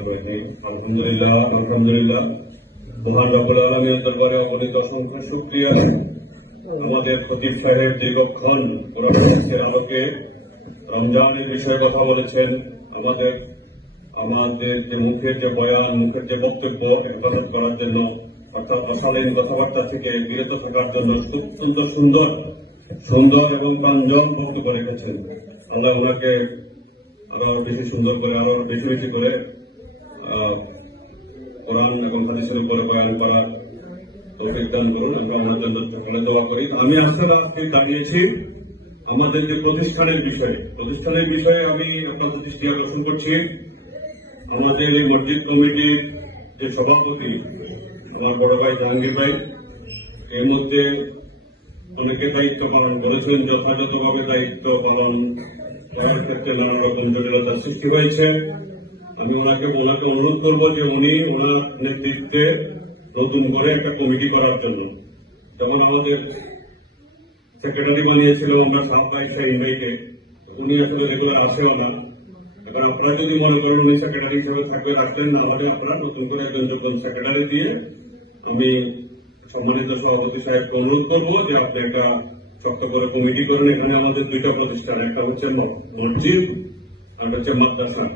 আলহামদুলিল্লাহ আলহামদুলিল্লাহ মহান রব্বুল আলামিনের দরবারে অগণিত অসংখ্য শুকরিয়া। আমাদের খতিব সাহেব দীর্ঘক্ষণ কোরআনের আলোকে রমজানের বিষয়ে কথা বলেছেন। আমাদের যে মুখের যে বয়ান, মুখের যে বক্তব্য হেফাজত করার জন্য, অর্থাৎ অশালীন কথাবার্তা থেকে বিরত থাকার জন্য অত্যন্ত সুন্দর এবং প্রাঞ্জল বক্তব্য রেখেছেন। আল্লাহ ওনাকে আরো বেশি সুন্দর করে, আরো বেশি বেশি করে কোরআন এবং হাদিসের উপরে বয়ান করা তৌফিক দান করুন এবং ওনার জন্য সকলে দোয়া করি। আমি আজকে দাঁড়িয়েছি আমাদের যে প্রতিষ্ঠানের বিষয়ে আমি আপনাদের দৃষ্টি আকর্ষণ করছি। আমাদের এই মসজিদ কমিটির যে সভাপতি আমার বড় ভাই জাহাঙ্গীর ভাই, এর মধ্যে অনেকে দায়িত্ব পালন করেছেন। যথাযথভাবে দায়িত্ব পালন করার ক্ষেত্রে নানা রকম জটিলতার সৃষ্টি হয়েছে। আমি ওনাকে অনুরোধ করবো যে উনি ওনার নেতৃত্বে নতুন করে একটা কমিটি করার জন্য, যেমন আমাদের সেক্রেটারি বানিয়েছিল আমরা সাহাবাই শাহিন ভাইকে, উনি আসলে রেগুলার আসেও না। এবার আপনারা যদি মনে করেন উনি সেক্রেটারি হিসেবে থাকবে, রাখবেন না হলে আপনারা নতুন করে একজন যোগ্য সেক্রেটারি দিয়ে আমি সম্মানিত সভাপতি সাহেবকে অনুরোধ করবো যে আপনি একটা শক্ত করে কমিটি করেন। এখানে আমাদের দুইটা প্রতিষ্ঠান, একটা হচ্ছে মসজিদ আর হচ্ছে মাদ্রাসা।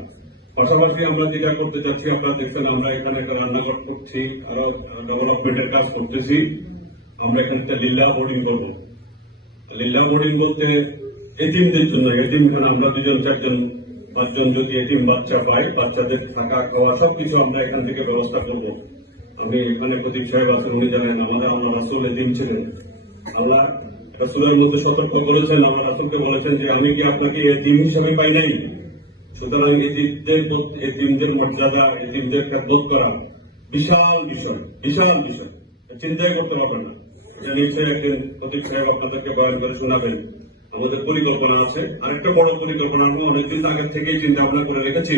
পাশাপাশি আমরা যেটা করতে চাচ্ছি, আপনারা দেখছেন আমরা এখানে একটা রান্নাঘর করছি, আরো ডেভেলপমেন্টের কাজ করতেছি। আমরা এখানে একটা লিল্লাহ বোর্ডিং করবো। লিল্লাহ বোর্ডিং বলতে এতিমদের জন্য, এতিমখানা আমরা 2 4 5 জন যদি এতিম বাচ্চা পাই, বাচ্চাদের থাকা খাওয়া সবকিছু আমরা এখান থেকে ব্যবস্থা করবো। আমি এখানে খতিব সাহেব আছেন, উনি জানেন আমাদের আল্লাহ রাসূল এতিম ছিলেন। আল্লাহ রাসূলের মধ্যে সতর্ক করেছেন, আল্লাহ রাসূলকে বলেছেন যে আমি কি আপনাকে এতিম হিসেবে পাই নাই? সুতরাং এতিমদের মর্যাদা, এতিমদের খেদমত করা বিশাল বিষয়, চিন্তাই করতে পারবেন না। এটা নিশ্চয়ই একদিন খতিব সাহেব আপনাদেরকে বয়ান করে শোনাবেন। আমাদের পরিকল্পনা আছে, আরেকটা বড় পরিকল্পনা আমি অনেকদিন আগে থেকেই চিন্তা ভাবনা করে রেখেছি,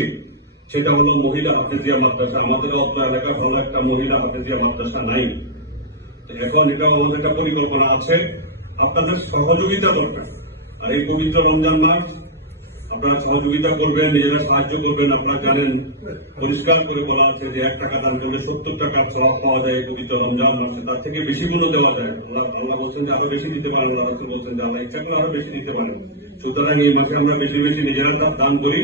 সেটা হলো মহিলা হাফেজিয়া মাদ্রাসা। আমাদের অত্র এলাকায় ভালো একটা মহিলা হাফেজিয়া মাদ্রাসা নাই। এখন এটাও আমাদের একটা পরিকল্পনা আছে, আপনাদের সহযোগিতা দরকার। আর এই পবিত্র রমজান মাস আপনারা সহযোগিতা করবেন, নিজেরা সাহায্য করবেন। আপনারা জানেন পরিষ্কার করে বলা আছে যে 1 টাকা দান করলে 70 টাকার সওয়াব পাওয়া যায়। পবিত্র রমজান মাসে তার থেকে বেশি গুণ দেওয়া যায়। আল্লাহ বলছেন যে আরো বেশি দিতে পারেন, আল্লাহ রাসূল বলছেন যে আল্লাহ ইচ্ছা করলে আরো বেশি দিতে পারেন। সুতরাং এই মাসে আমরা বেশি বেশি নিজেরা দান করি।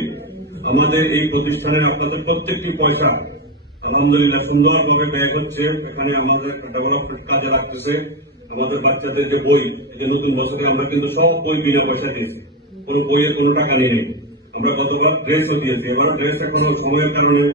আমাদের এই প্রতিষ্ঠানের আপনাদের প্রত্যেকটি পয়সা আলহামদুলিল্লাহ সুন্দরভাবে ব্যয় হচ্ছে। এখানে আমাদের ডেভেলপমেন্ট কাজে লাগতেছে। আমাদের বাচ্চাদের যে বই, এই যে নতুন বছরে আমরা কিন্তু সব বই বিনা পয়সা দিয়েছি, কোনো বইয়ের কোনো টাকা নেই। আমরা গতবার ড্রেসও দিয়েছি, এবার ড্রেস এখনো সময়ের কারণে